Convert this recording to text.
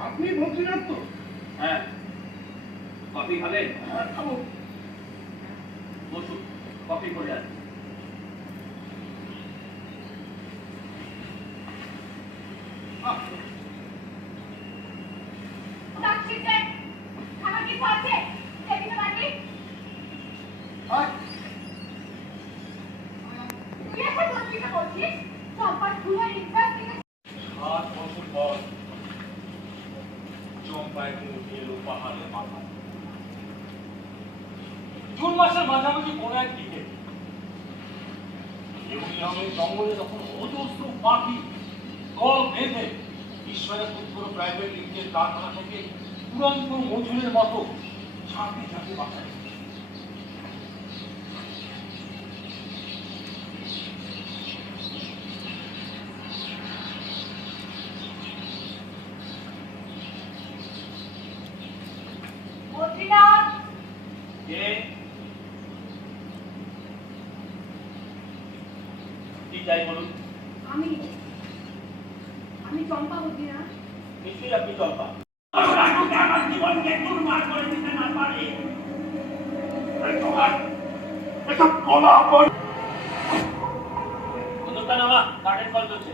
আপনি বদ্রীনাথ তো? হ্যাঁ। কফি খাবেন? হ্যাঁ খাব। বসুন কফি করে আন আহ, ডাকছি এলো জুন মাসের মাঝামাঝি এক দিকে। জঙ্গলে যখন অজস্র পাখি, দল বেঁধে ঈশ্বরের পুত্র প্রাইভেট লিমিটেড কারখানা থেকে তুরন্ত মজুরের মতো ঝাঁপি ঝাঁপি বাঁচায় বদ্রীনাথ কে? কি চাই বলুন? আমি। আমি চম্পা বদ্রীনাথ নিশ্চয়ই আপনি চম্পা। জীবনকে দুর্বার করে দিতে না পারে। তোমার কাঠের কল চলছে